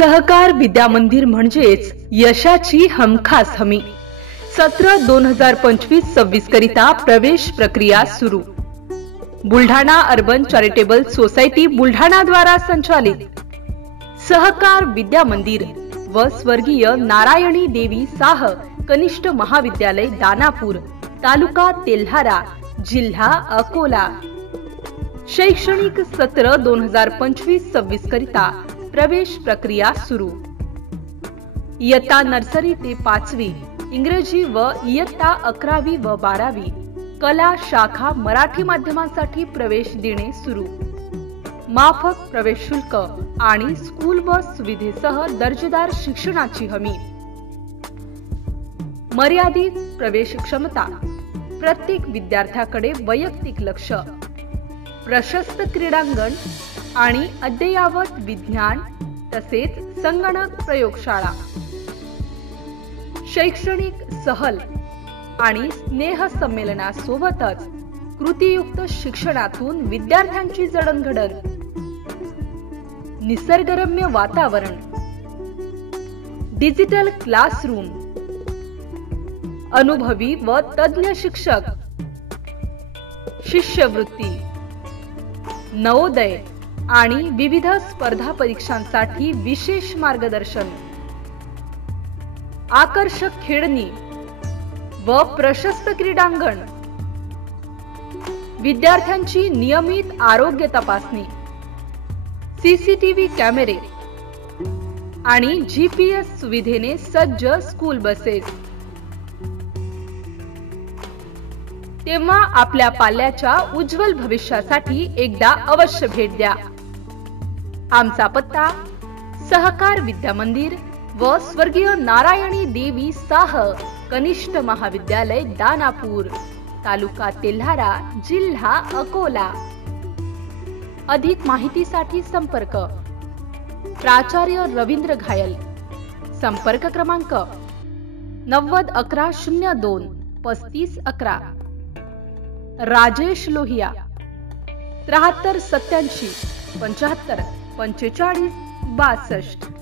सहकार विद्या मंदिर म्हणजेच यशाची हमखास हमी। सत्र 2025-26 करिता प्रवेश प्रक्रिया सुरू। Buldhana urban charitable society Buldhana द्वारा संचालित सहकार विद्या मंदिर व स्वर्गीय नारायणी देवी साह कनिष्ठ महाविद्यालय दानापूर, तालुका तेल्हारा, जिल्हा अकोला। शैक्षणिक सत्र 2025-26 करिता प्रवेश प्रक्रिया सुरू। इयत्ता नर्सरी ते 5वी इंग्रजी व इयत्ता 11वी व 12वी कला शाखा मराठी माध्यमांसाठी प्रवेश देणे सुरू। माफक प्रवेश शुल्क आणि स्कूल बस सुविधेसह दर्जेदार शिक्षणाची हमी। मर्यादित प्रवेश क्षमता, प्रत्येक विद्यार्थ्याकडे वैयक्तिक लक्ष, प्रशस्त क्रीडांगण आणि अद्ययावत विज्ञान तसेच संगणक प्रयोगशाळा। शैक्षणिक सहल आणि स्नेह संमेलनासोबतच कृतीयुक्त शिक्षणातून विद्यार्थ्यांची जडणघडण। निसर्गरम्य वातावरण, डिजिटल क्लासरूम, अनुभवी व तज्ञ शिक्षक, शिष्यवृत्ती, नवोदय आणि विविध स्पर्धा परीक्षांसाठी विशेष मार्गदर्शन, आकर्षक खेळणी व प्रशस्त क्रीडांगण, विद्यार्थ्यांची नियमित आरोग्य तपासणी, सीसीटीव्ही कॅमेरे आणि GPS सुविधेने सज्ज स्कूल बसेस। तेव्हा आपल्या पाल्याच्या उज्ज्वल भविष्यासाठी एकदा अवश्य भेट द्या। आमचा पत्ता सहकार विद्या मंदिर व स्वर्गीय नारायणी देवी साह कनिष्ठ महाविद्यालय दानापूर, तालुका तेल्हारा, जिल्हा अकोला। अधिक माहितीसाठी संपर्क प्राचार्य रवींद्र घायल, संपर्क क्रमांक 90 11 02 35 11, राजेश लोहिया 73 87 75 45 62।